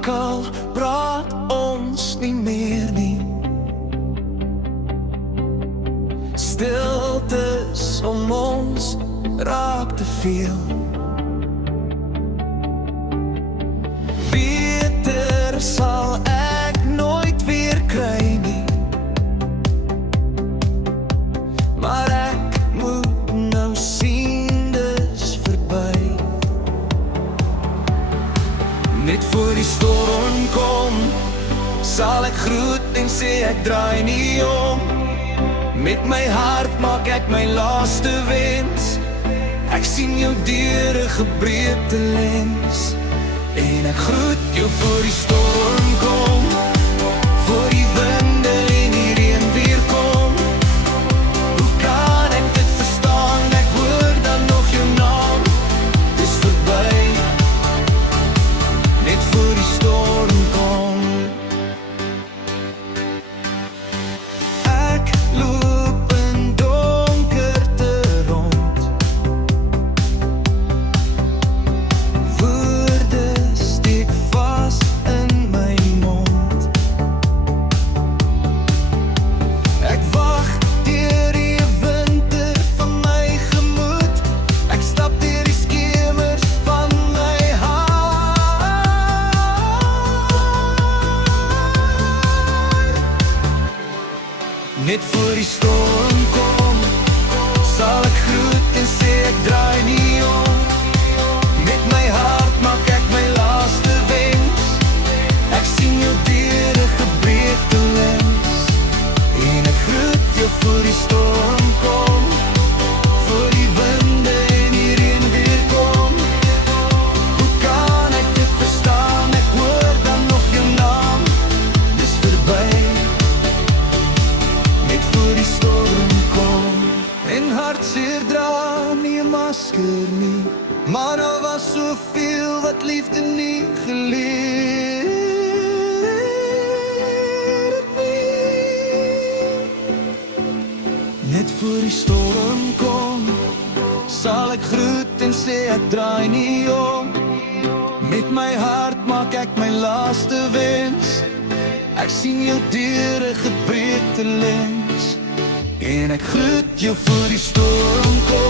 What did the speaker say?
lankal praat ons nie meer nie. Stiltes om ons raak te veel. Beter sal ek nooit weer kry nie, maar ek moet nou sien dis verby. Net voor die storm kom, sal ek groet en sê ek draai nie om. Met my hart maak ek my laaste wens. Ek sien jou deur 'n gebreekte lens, en ek groet jou voor die storm kom, voor die winde en die reën weer kom. Hoe kan ek dit verstaan? Ek hoor dan nog jou naam. Dis verby, net voor die storm kom. Ek loop in donkerte rond, woorde steek vas in my mond. Ek wag deur die winter van my gemoed. Ek stap deur die skemers van my hart. Net voor die storm kom, sal ek groet en sê ek draai nie om. Met my hart maak ek my laaste wens. Ek sien jou deur 'n gebreekte lens, en ek groet jou voor die storm kom, voor die winde en die reën weer kom. Hoe kan ek dit verstaan? Ek hoor dan nog jou naam. Dis verby, net voor die storm kom. En hartseer dra nie 'n masker nie, maar daar was soveel wat liefde nie geleer het nie. Net voor die storm kom, sal ek groet en sê ek draai nie om. Met my hart maak ek my laaste wens. Ek sien jou deur 'n gebreekte lens, en ek groet jou voor die storm kom.